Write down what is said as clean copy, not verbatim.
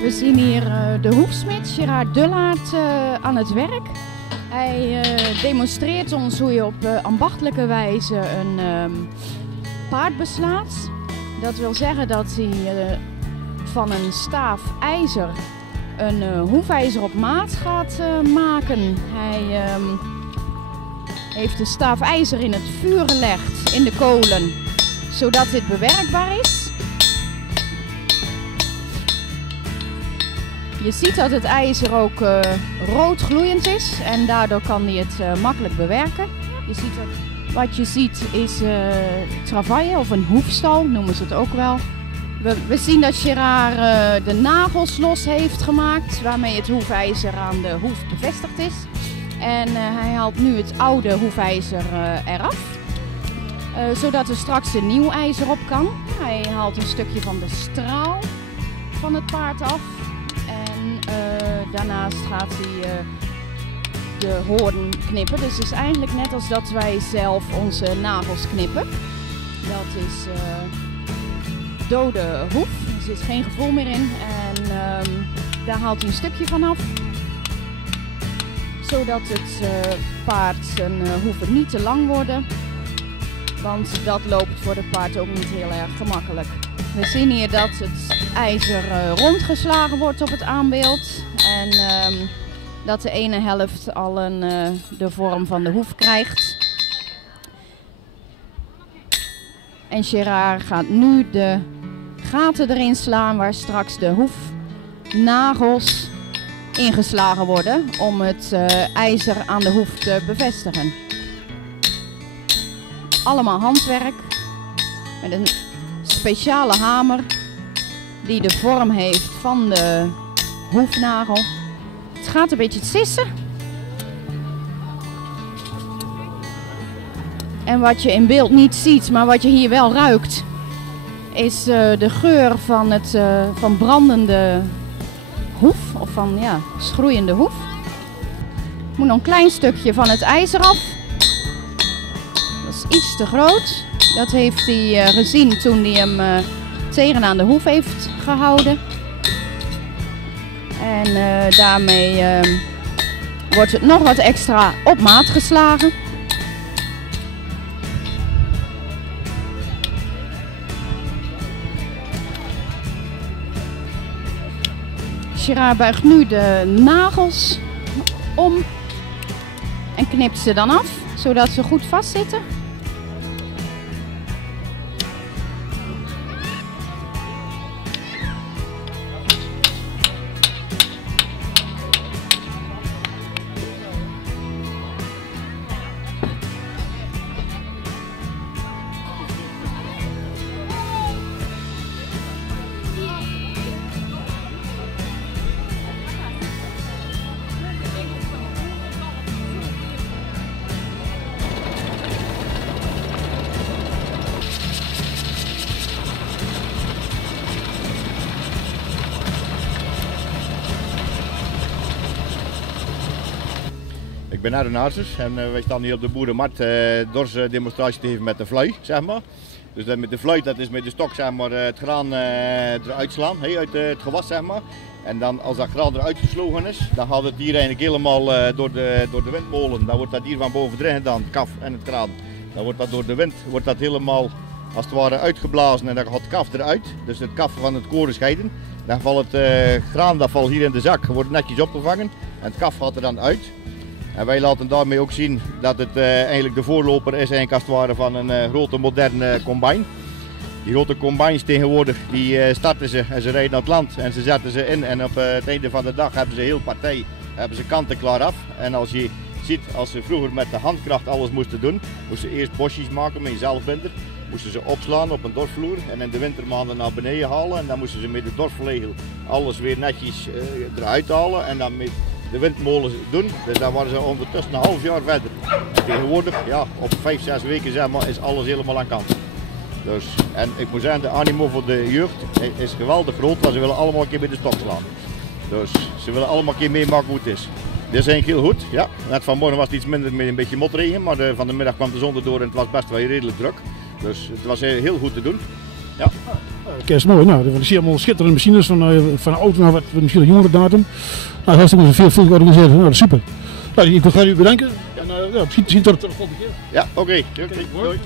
We zien hier de hoefsmid Gerard Dullaert aan het werk. Hij demonstreert ons hoe je op ambachtelijke wijze een paard beslaat. Dat wil zeggen dat hij van een staaf ijzer een hoefijzer op maat gaat maken. Hij heeft de staaf ijzer in het vuur gelegd, in de kolen, zodat dit bewerkbaar is. Je ziet dat het ijzer ook rood gloeiend is en daardoor kan hij het makkelijk bewerken. Je ziet dat, wat je ziet is travaille of een hoefstal, noemen ze het ook wel. We zien dat Gerard de nagels los heeft gemaakt, waarmee het hoefijzer aan de hoef bevestigd is. En hij haalt nu het oude hoefijzer eraf, zodat er straks een nieuw ijzer op kan. Hij haalt een stukje van de straal van het paard af. Daarnaast gaat hij de hoorn knippen. Dus het is eigenlijk net als dat wij zelf onze nagels knippen. Dat is dode hoef. Er zit geen gevoel meer in. En daar haalt hij een stukje van af. Zodat het paard zijn hoeven niet te lang worden. Want dat loopt voor het paard ook niet heel erg gemakkelijk. We zien hier dat het ijzer rondgeslagen wordt op het aanbeeld. En dat de ene helft al de vorm van de hoef krijgt. En Gerard gaat nu de gaten erin slaan waar straks de hoefnagels ingeslagen worden om het ijzer aan de hoef te bevestigen. Allemaal handwerk met een speciale hamer die de vorm heeft van de hoefnagel. Het gaat een beetje te sissen. En wat je in beeld niet ziet, maar wat je hier wel ruikt, is de geur van brandende hoef, of van schroeiende hoef. Ik moet nog een klein stukje van het ijzer af. Dat is iets te groot. Dat heeft hij gezien toen hij hem tegenaan de hoef heeft gehouden. En daarmee wordt het nog wat extra op maat geslagen. Gerard buigt nu de nagels om en knipt ze dan af, zodat ze goed vastzitten. Ik ben Aaron Hazes en wij staan hier op de boerenmarkt demonstratie te geven met de vlei, zeg maar. Dus met de vlei, dat is met de stok zeg maar, het graan eruit slaan, uit het gewas zeg maar. En dan als dat graan eruit geslogen is, dan gaat het hier eigenlijk helemaal door de windmolen. Dan wordt dat hier van boven erin gedaan, het kaf en het graan. Dan wordt dat door de wind helemaal als het ware uitgeblazen en dan gaat het kaf eruit. Dus het kaf van het koren scheiden. Dan valt het graan dat valt hier in de zak, wordt netjes opgevangen en het kaf gaat er dan uit. En wij laten daarmee ook zien dat het eigenlijk de voorloper is als het ware van een grote moderne combine. Die grote combines tegenwoordig die starten ze en ze rijden naar het land en ze zetten ze in en op het einde van de dag hebben ze heel partij, hebben ze kanten klaar af. En als je ziet, als ze vroeger met de handkracht alles moesten doen, moesten ze eerst bosjes maken met een zelfbinder, moesten ze opslaan op een dorpsvloer en in de wintermaanden naar beneden halen en dan moesten ze met de dorpsvlegel alles weer netjes eruit halen en dan met de windmolen doen. Dus daar waren ze ondertussen een half jaar verder. En tegenwoordig, ja, op 5, 6 weken zeg maar, is alles helemaal aan kant. Dus, en ik moet zeggen, de animo voor de jeugd is geweldig groot, want ze willen allemaal een keer bij de stok slaan. Dus ze willen allemaal een keer meemaken hoe het is. Dit is eigenlijk heel goed, ja. Net vanmorgen was het iets minder met een beetje motregen, maar van de middag kwam de zon erdoor en het was best wel redelijk druk. Dus het was heel goed te doen. Ja. Kijk, is mooi. Nou, dat zie je allemaal schitterende machines van oud naar wat misschien een jongere datum. Nou, hartstikke veel georganiseerd. Nou, dat is super. Nou, ik ga u bedanken. En ziet tot de volgende keer. Ja, oké. Doei.